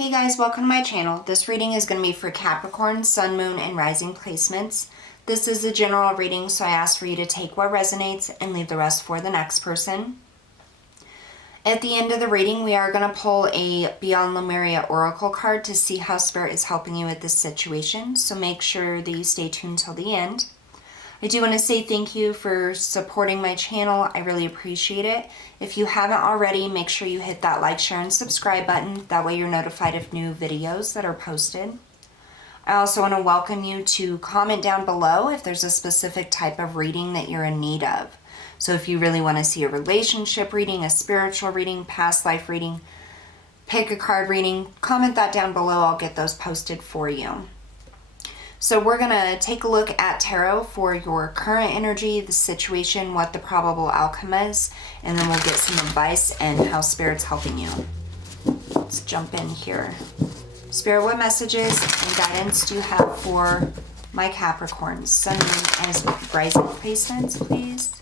Hey guys, welcome to my channel. This reading is going to be for Capricorn, Sun, Moon, and Rising placements. This is a general reading, so I ask for you to take what resonates and leave the rest for the next person. At the end of the reading, we are going to pull a Beyond Lemuria Oracle card to see how Spirit is helping you with this situation, so make sure that you stay tuned till the end. I do want to say thank you for supporting my channel. I really appreciate it. If you haven't already, make sure you hit that like, share, and subscribe button. That way you're notified of new videos that are posted. I also want to welcome you to comment down below if there's a specific type of reading that you're in need of. So if you really want to see a relationship reading, a spiritual reading, past life reading, pick a card reading, comment that down below. I'll get those posted for you. So we're going to take a look at tarot for your current energy, the situation, what the probable outcome is, and then we'll get some advice and how Spirit's helping you. Let's jump in here. Spirit, what messages and guidance do you have for my Capricorn, Sun, Moon, and Rising placements, please?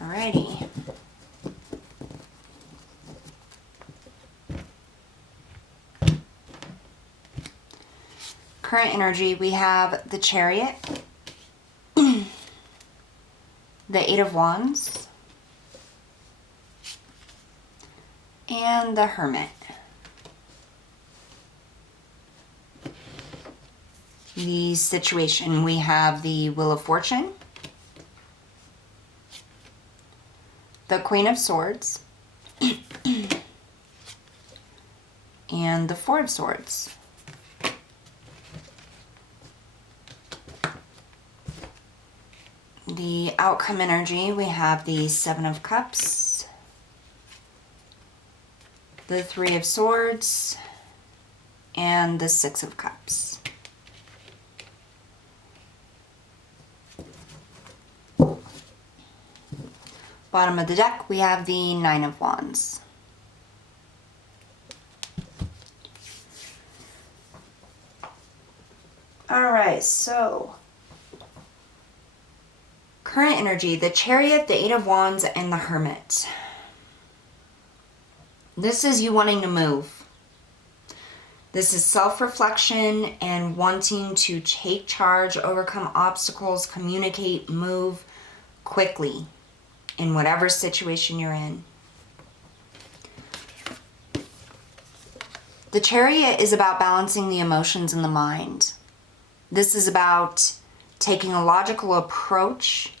Alrighty. Current energy, we have the Chariot, the Eight of Wands, and the Hermit. The situation, we have the Wheel of Fortune, the Queen of Swords, and the Four of Swords. The outcome energy, we have the Seven of Cups, the Three of Swords, and the Six of Cups. Bottom of the deck, we have the Nine of Wands. Alright, so current energy, the Chariot, the Eight of Wands, and the Hermit. This is you wanting to move. This is self-reflection and wanting to take charge, overcome obstacles, communicate, move quickly in whatever situation you're in. The Chariot is about balancing the emotions and the mind. This is about taking a logical approach,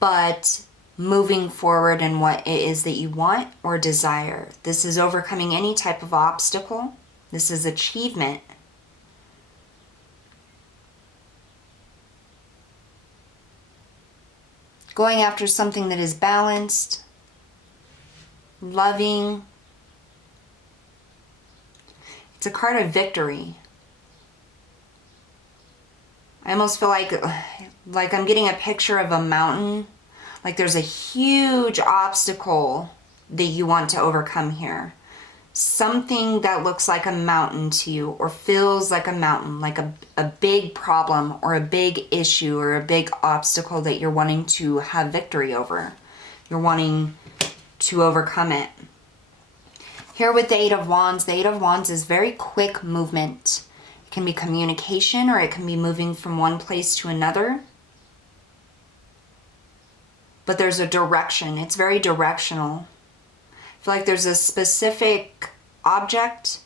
but moving forward in what it is that you want or desire. This is overcoming any type of obstacle. This is achievement. Going after something that is balanced, loving. It's a card of victory. I almost feel like I'm getting a picture of a mountain. Like there's a huge obstacle that you want to overcome here. Something that looks like a mountain to you or feels like a mountain, like a big problem or a big issue or a big obstacle that you're wanting to have victory over. You're wanting to overcome it. Here with the Eight of Wands is very quick movement. It can be communication or it can be moving from one place to another. But there's a direction. It's very directional. I feel like there's a specific object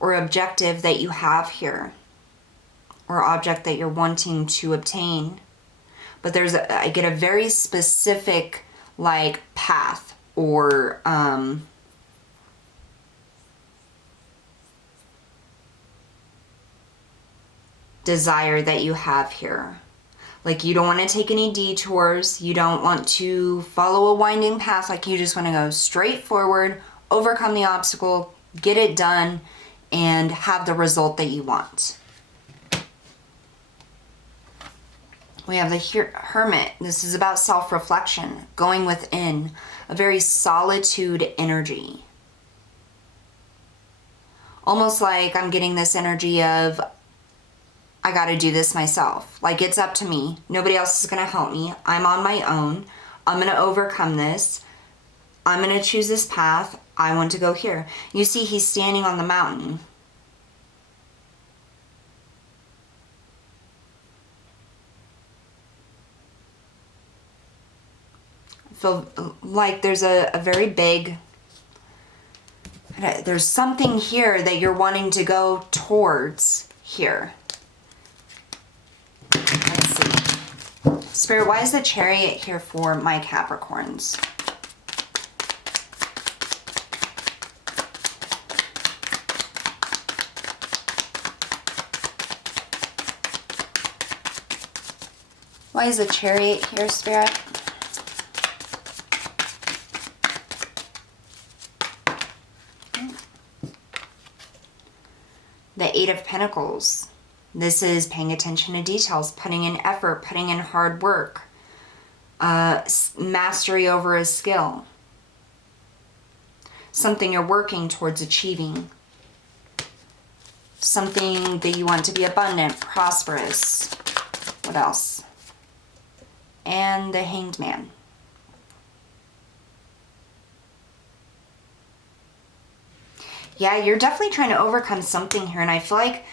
or objective that you have here, or object that you're wanting to obtain. But I get a very specific like path or desire that you have here. Like you don't want to take any detours. You don't want to follow a winding path. Like you just want to go straight forward, overcome the obstacle, get it done, and have the result that you want. We have the Hermit. This is about self-reflection, going within, a very solitude energy. Almost like I'm getting this energy of, I got to do this myself. Like, it's up to me. Nobody else is going to help me. I'm on my own. I'm going to overcome this. I'm going to choose this path. I want to go here. You see, he's standing on the mountain. I feel like there's a very big, there's something here that you're wanting to go towards here. Let's see. Spirit, why is the Chariot here for my Capricorns? Why is the Chariot here, Spirit? The Eight of Pentacles. This is paying attention to details, putting in effort, putting in hard work, mastery over a skill. Something you're working towards achieving. Something that you want to be abundant, prosperous. What else? And the Hanged Man. Yeah, you're definitely trying to overcome something here, and I feel like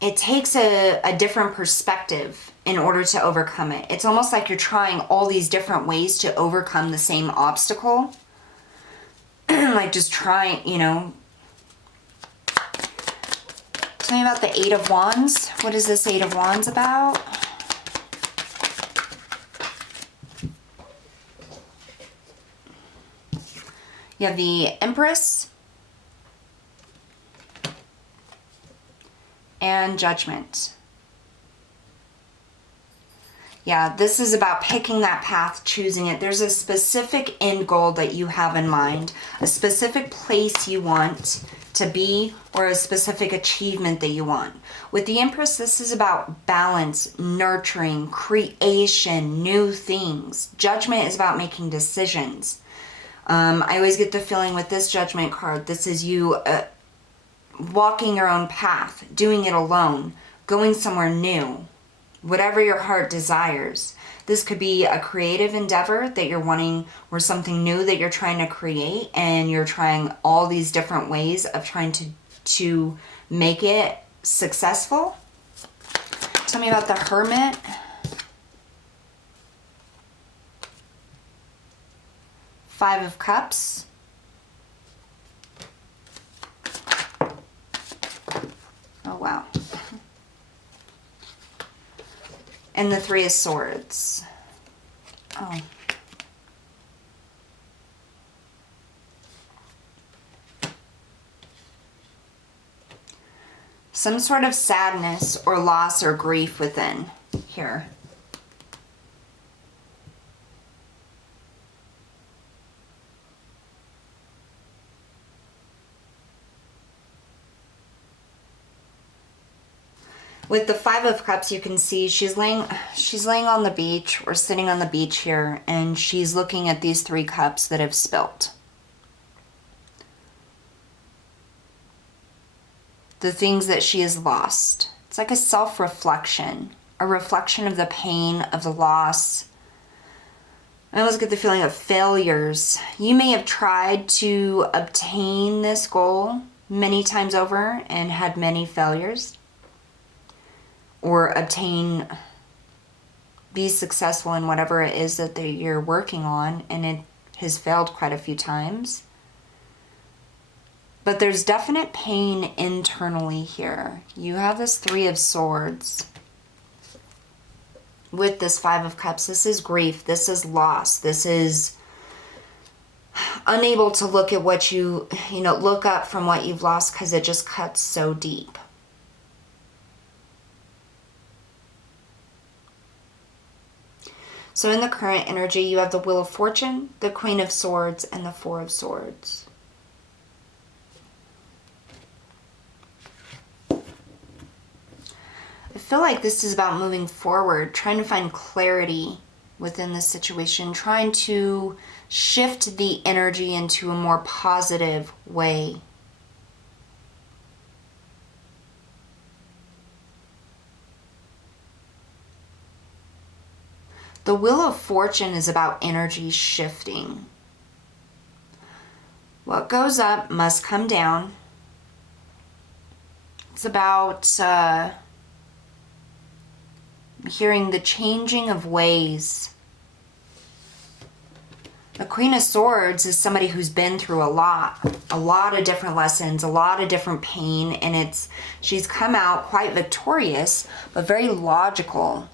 it takes a different perspective in order to overcome it. It's almost like you're trying all these different ways to overcome the same obstacle. Like just trying, you know. Tell me about the Eight of Wands. What is this Eight of Wands about? You have the Empress and Judgment. Yeah, this is about picking that path, choosing it. There's a specific end goal that you have in mind, a specific place you want to be, or a specific achievement that you want. With the Empress, this is about balance, nurturing, creation, new things. Judgment is about making decisions. I always get the feeling with this Judgment card, this is you walking your own path, doing it alone, going somewhere new, whatever your heart desires. This could be a creative endeavor that you're wanting, or something new that you're trying to create, and you're trying all these different ways of trying to make it successful. Tell me about the Hermit. Five of Cups. Oh, wow. And the Three of Swords. Oh. Some sort of sadness or loss or grief within here. With the Five of Cups, you can see she's laying on the beach, or sitting on the beach here, and she's looking at these three cups that have spilt. The things that she has lost. It's like a self-reflection, a reflection of the pain, of the loss. I always get the feeling of failures. You may have tried to obtain this goal many times over and had many failures. Or be successful in whatever it is that you're working on, and it has failed quite a few times. But there's definite pain internally here. You have this Three of Swords. With this Five of Cups, this is grief, this is loss, this is unable to look at what look up from what you've lost, because it just cuts so deep. So in the current energy, you have the Wheel of Fortune, the Queen of Swords, and the Four of Swords. I feel like this is about moving forward, trying to find clarity within the situation, trying to shift the energy into a more positive way. The Wheel of Fortune is about energy shifting. What goes up must come down. It's about hearing the changing of ways. The Queen of Swords is somebody who's been through a lot of different lessons, a lot of different pain, and she's come out quite victorious, but very logical.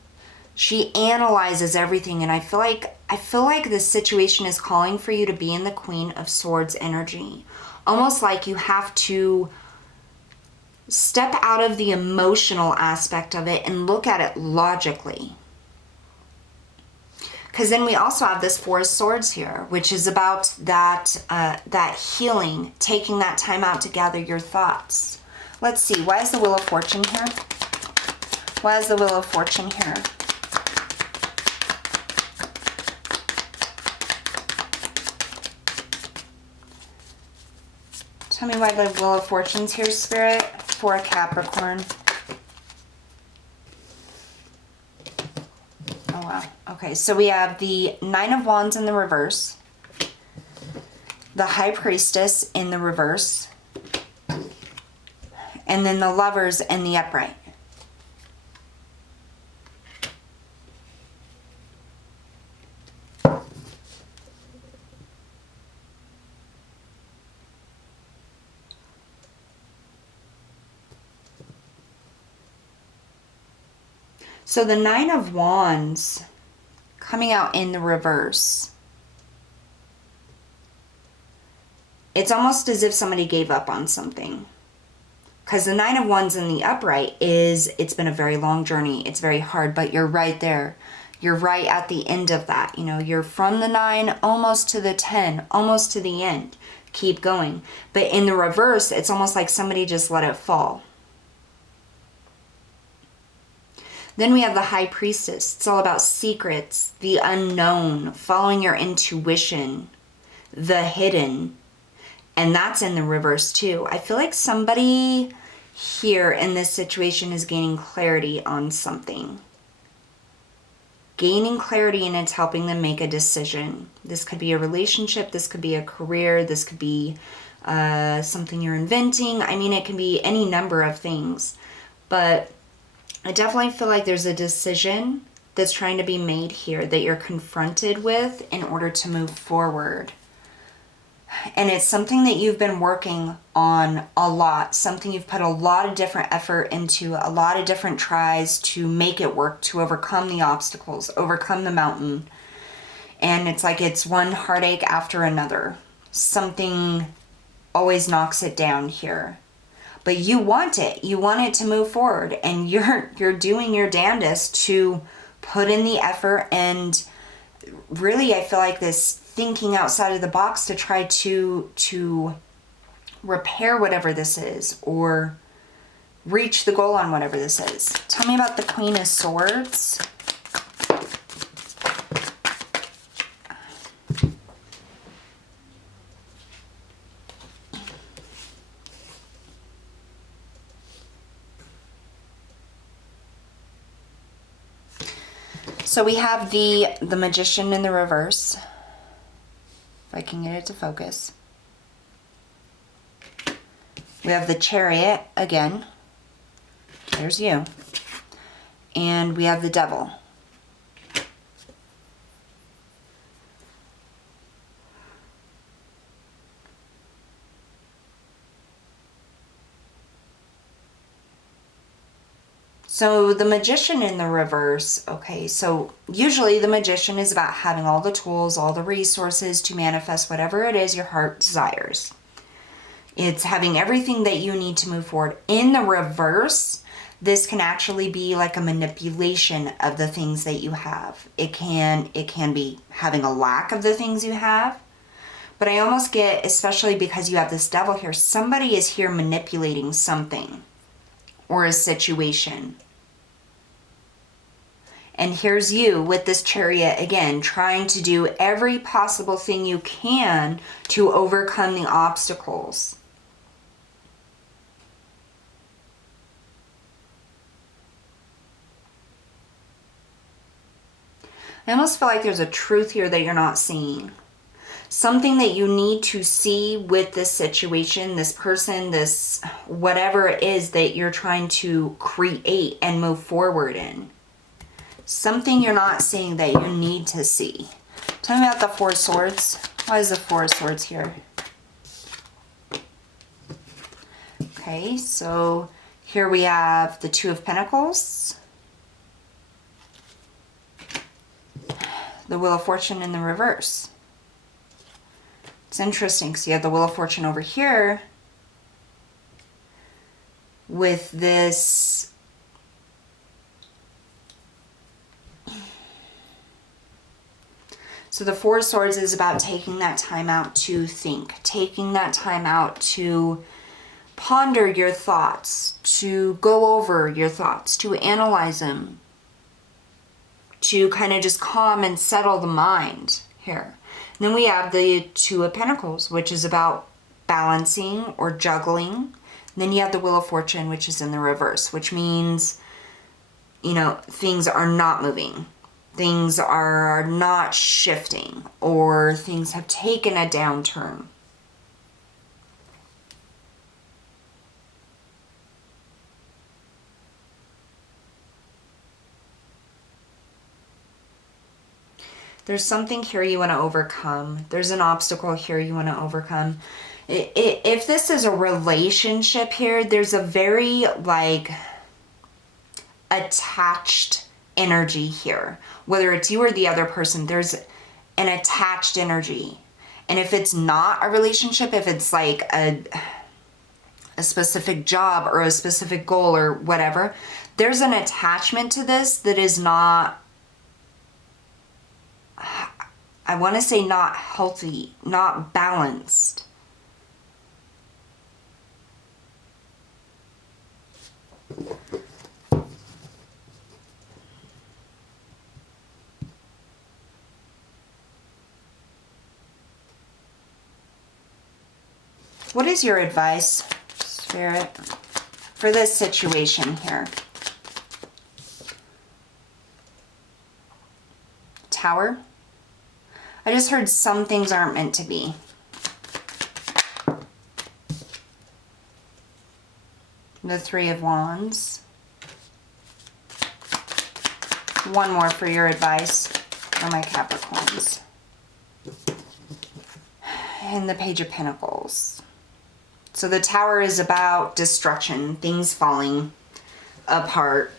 She analyzes everything, and I feel like this situation is calling for you to be in the Queen of Swords energy. Almost like you have to step out of the emotional aspect of it and look at it logically. Because then we also have this Four of Swords here, which is about that healing, taking that time out to gather your thoughts. Let's see, why is the Wheel of Fortune here? Why is the Wheel of Fortune here? Tell me why the Wheel of Fortune's here, Spirit, for a Capricorn. Oh, wow. Okay, so we have the Nine of Wands in the reverse, the High Priestess in the reverse, and then the Lovers in the upright. So the Nine of Wands coming out in the reverse. It's almost as if somebody gave up on something. Because the Nine of Wands in the upright it's been a very long journey. It's very hard, but you're right there. You're right at the end of that. You know, you're from the 9 almost to the 10, almost to the end. Keep going. But in the reverse, it's almost like somebody just let it fall. Then we have the High Priestess. It's all about secrets, the unknown, following your intuition, the hidden. And that's in the reverse too. I feel like somebody here in this situation is gaining clarity on something. Gaining clarity, and it's helping them make a decision. This could be a relationship. This could be a career. This could be something you're inventing. I mean, it can be any number of things. But I definitely feel like there's a decision that's trying to be made here that you're confronted with in order to move forward. And it's something that you've been working on a lot, something you've put a lot of different effort into, a lot of different tries to make it work, to overcome the obstacles, overcome the mountain. And it's like it's one heartache after another. Something always knocks it down here. But you want it. You want it to move forward, and you're doing your damnedest to put in the effort. And really, I feel like this thinking outside of the box to try to repair whatever this is, or reach the goal on whatever this is. Tell me about the Queen of Swords. So we have the Magician in the reverse. If I can get it to focus. We have the Chariot again. There's you. And we have the Devil. So the Magician in the reverse, okay, so usually the Magician is about having all the tools, all the resources to manifest whatever it is your heart desires. It's having everything that you need to move forward. In the reverse, this can actually be like a manipulation of the things that you have. It can be having a lack of the things you have. But I almost get, especially because you have this Devil here, somebody is here manipulating something or a situation. And here's you with this Chariot again, trying to do every possible thing you can to overcome the obstacles. I almost feel like there's a truth here that you're not seeing. Something that you need to see with this situation, this person, this whatever it is that you're trying to create and move forward in. Something you're not seeing that you need to see. Tell me about the Four of Swords. Why is the Four of Swords here? Okay, so here we have the Two of Pentacles. The Wheel of Fortune in the reverse. It's interesting because you have the Wheel of Fortune over here with this so the Four of Swords is about taking that time out to think, taking that time out to ponder your thoughts, to go over your thoughts, to analyze them, to kind of just calm and settle the mind here. And then we have the Two of Pentacles, which is about balancing or juggling. And then you have the Wheel of Fortune, which is in the reverse, which means, you know, things are not moving. Things are not shifting, or things have taken a downturn. There's something here you want to overcome. There's an obstacle here you want to overcome. If this is a relationship here, there's a very like attached energy here. Whether it's you or the other person, there's an attached energy. And if it's not a relationship, if it's like a specific job or a specific goal or whatever, there's an attachment to this that is not, I want to say not healthy, not balanced. What is your advice, Spirit, for this situation here? Tower. I just heard some things aren't meant to be. The Three of Wands. One more for your advice for my Capricorns. And the Page of Pentacles. So the Tower is about destruction, things falling apart,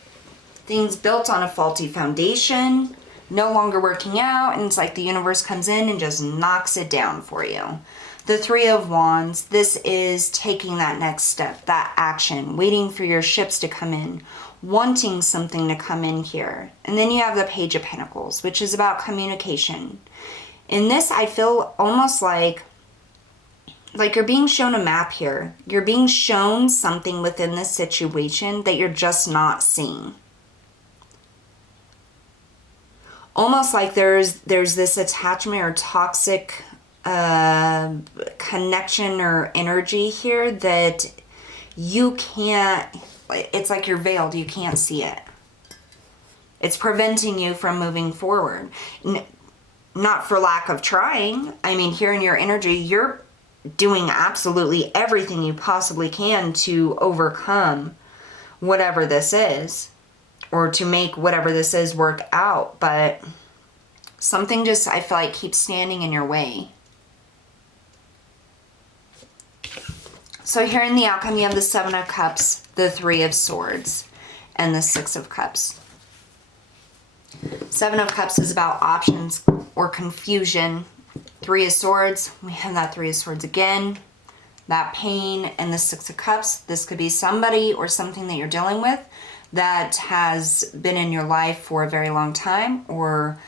things built on a faulty foundation, no longer working out, and it's like the universe comes in and just knocks it down for you. The Three of Wands, this is taking that next step, that action, waiting for your ships to come in, wanting something to come in here. And then you have the Page of Pentacles, which is about communication. In this, I feel almost like you're being shown a map here. You're being shown something within this situation that you're just not seeing. Almost like there's this attachment or toxic connection or energy here that you can't, it's like you're veiled, you can't see it. It's preventing you from moving forward. Not for lack of trying. I mean, here in your energy, you're doing absolutely everything you possibly can to overcome whatever this is, or to make whatever this is work out, but something just, I feel like, keeps standing in your way. So here in the outcome, you have the Seven of Cups, the Three of Swords, and the Six of Cups. Seven of Cups is about options or confusion. Three of Swords, we have that Three of Swords again, that pain, and the Six of Cups. This could be somebody or something that you're dealing with that has been in your life for a very long time, or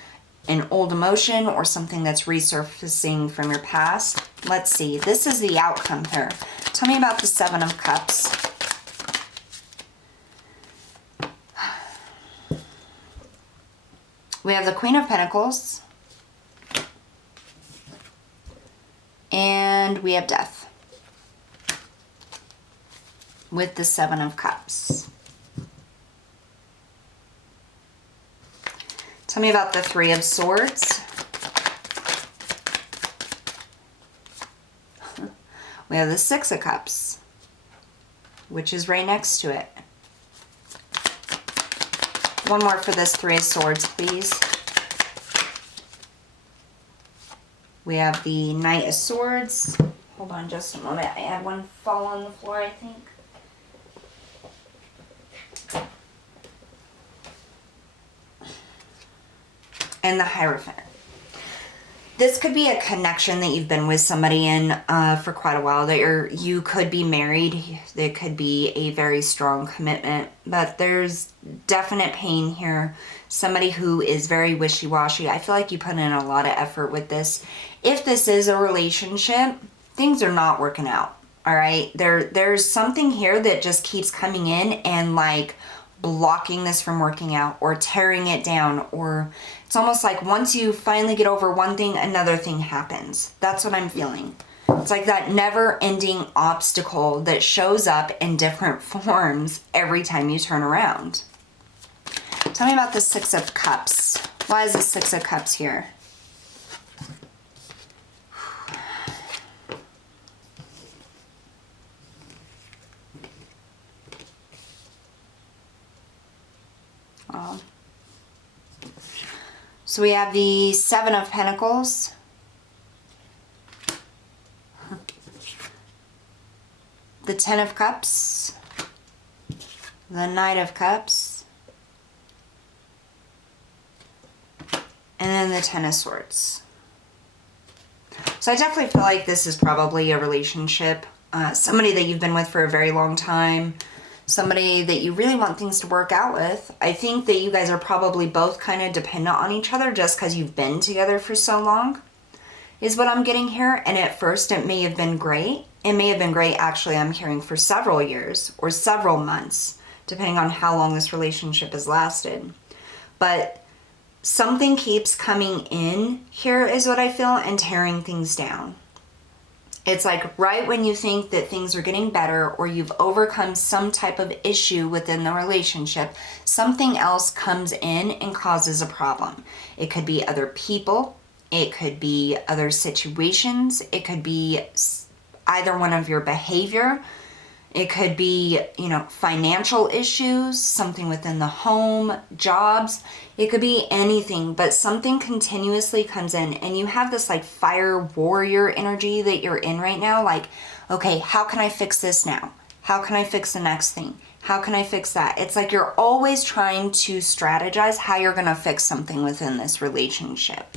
an old emotion, or something that's resurfacing from your past. Let's see, this is the outcome here. Tell me about the Seven of Cups. We have the Queen of Pentacles. And we have Death. With the Seven of Cups. Tell me about the Three of Swords. We have the Six of Cups, which is right next to it. One more for this Three of Swords, please. We have the Knight of Swords. Hold on just a moment. I had one fall on the floor, I think. And the Hierophant. This could be a connection that you've been with somebody in for quite a while. That you could be married. There could be a very strong commitment. But there's definite pain here. Somebody who is very wishy-washy. I feel like you put in a lot of effort with this. If this is a relationship, things are not working out. All right? There's something here that just keeps coming in and like blocking this from working out or tearing it down, or it's almost like once you finally get over one thing, another thing happens. That's what I'm feeling. It's like that never-ending obstacle that shows up in different forms every time you turn around. Tell me about the Six of Cups. Why is the Six of Cups here? So we have the Seven of Pentacles. The Ten of Cups. The Knight of Cups. And then the Ten of Swords. So I definitely feel like this is probably a relationship. Somebody that you've been with for a very long time. Somebody that you really want things to work out with. I think that you guys are probably both kind of dependent on each other just because you've been together for so long, is what I'm getting here. And at first it may have been great. It may have been great, actually, I'm hearing, for several years or several months, depending on how long this relationship has lasted. But something keeps coming in here is what I feel, and tearing things down. It's like right when you think that things are getting better or you've overcome some type of issue within the relationship, something else comes in and causes a problem. It could be other people. It could be other situations. It could be either one of your behavior. It could be, financial issues, something within the home, jobs. It could be anything, but something continuously comes in and you have this like fire warrior energy that you're in right now. Like, okay, how can I fix this now? How can I fix the next thing? How can I fix that? It's like you're always trying to strategize how you're going to fix something within this relationship.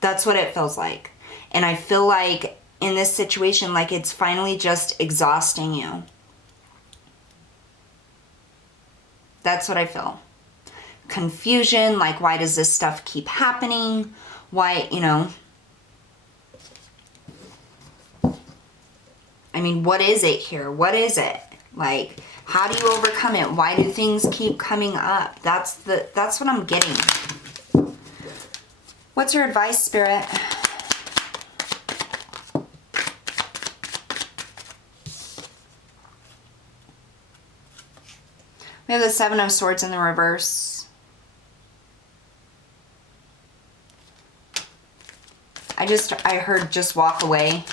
That's what it feels like. And I feel like in this situation, like it's finally just exhausting you. That's what I feel. Confusion, like why does this stuff keep happening? Why, I mean, what is it here? What is it? Like, how do you overcome it? Why do things keep coming up? That's what I'm getting. What's your advice, Spirit? We have the Seven of Swords in the reverse. I heard just walk away.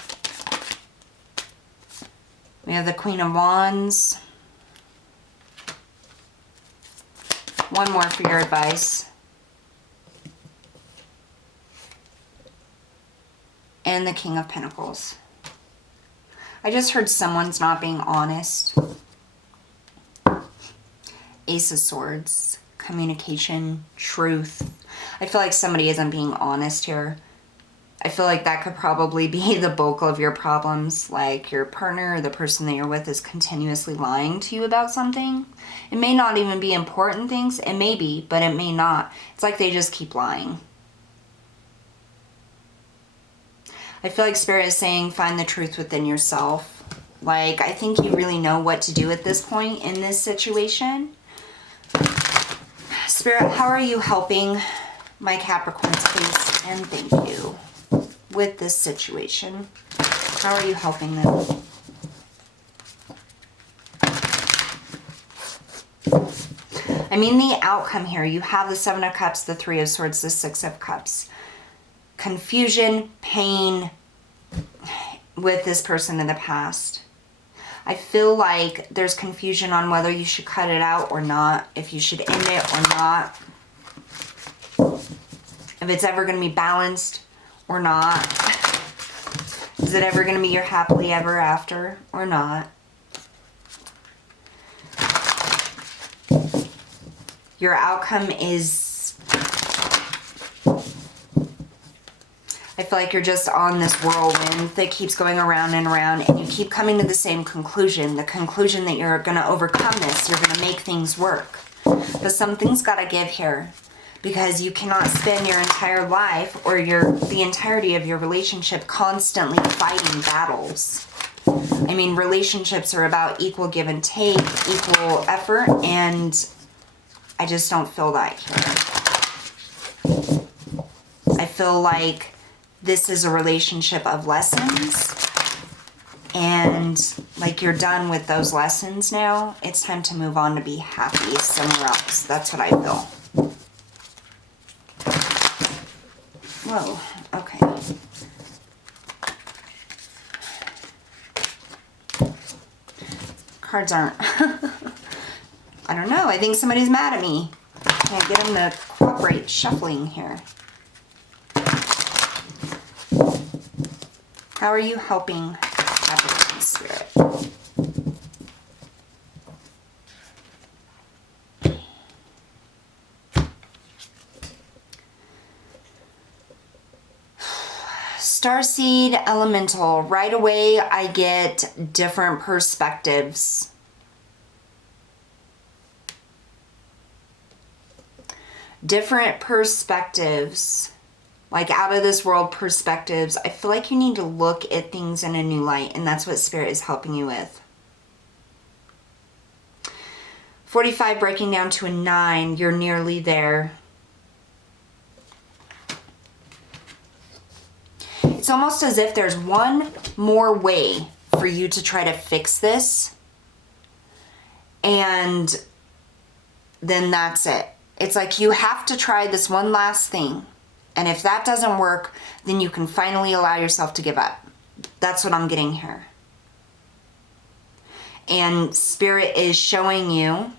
We have the Queen of Wands. One more for your advice. And the King of Pentacles. I just heard someone's not being honest. Ace of Swords, communication, truth. I feel like somebody isn't being honest here. I feel like that could probably be the bulk of your problems. Like your partner or the person that you're with is continuously lying to you about something. It may not even be important things. It may be, but it may not. It's like they just keep lying. I feel like Spirit is saying find the truth within yourself. Like, I think you really know what to do at this point in this situation. Spirit, how are you helping my Capricorns, please? And thank you. With this situation. How are you helping them? I mean the outcome here. You have the Seven of Cups, the Three of Swords, the Six of Cups. Confusion, pain with this person in the past. I feel like there's confusion on whether you should cut it out or not, if you should end it or not, if it's ever going to be balanced or not. Is it ever going to be your happily ever after or not? Your outcome is, I feel like you're just on this whirlwind that keeps going around and around, and you keep coming to the same conclusion. The conclusion that you're going to overcome this. You're going to make things work. But something's got to give here, because you cannot spend your entire life or the entirety of your relationship constantly fighting battles. I mean, relationships are about equal give and take, equal effort, and I just don't feel that here. I feel like this is a relationship of lessons, and like you're done with those lessons now. It's time to move on to be happy somewhere else. That's what I feel. Whoa, okay. Cards aren't. I don't know. I think somebody's mad at me. Can't get them to cooperate. Shuffling here. How are you helping Capricorn Spirit? Starseed Elemental. Right away, I get different perspectives. Different perspectives. Like out of this world perspectives. I feel like you need to look at things in a new light, and that's what Spirit is helping you with. 45 breaking down to a 9. You're nearly there. It's almost as if there's one more way for you to try to fix this, and then that's it. It's like you have to try this one last thing, and if that doesn't work, then you can finally allow yourself to give up. That's what I'm getting here. And Spirit is showing you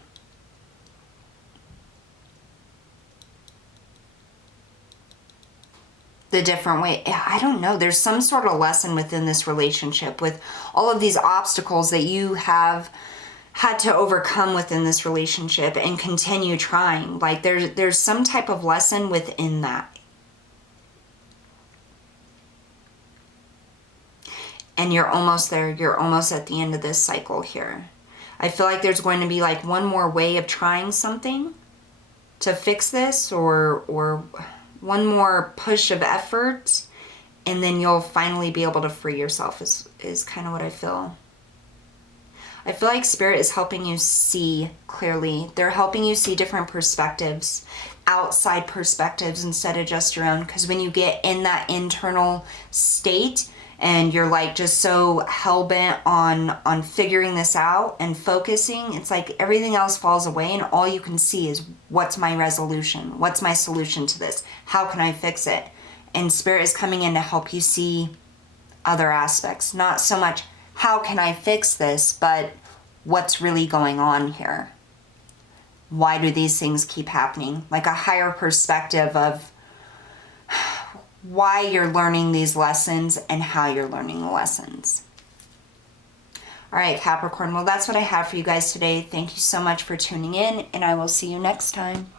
the different way. I don't know. There's some sort of lesson within this relationship with all of these obstacles that you have had to overcome within this relationship and continue trying. Like there's some type of lesson within that. And you're almost there. You're almost at the end of this cycle here. I feel like there's going to be like one more way of trying something to fix this, or one more push of effort, and then you'll finally be able to free yourself is kind of what I feel. I feel like Spirit is helping you see clearly. They're helping you see different perspectives, outside perspectives instead of just your own. Because when you get in that internal state and you're like just so hell-bent on figuring this out and focusing, it's like everything else falls away and all you can see is, what's my resolution? What's my solution to this? How can I fix it? And Spirit is coming in to help you see other aspects. Not so much, how can I fix this, but what's really going on here? Why do these things keep happening? Like a higher perspective of why you're learning these lessons and how you're learning the lessons. All right, Capricorn. Well, that's what I have for you guys today. Thank you so much for tuning in, and I will see you next time.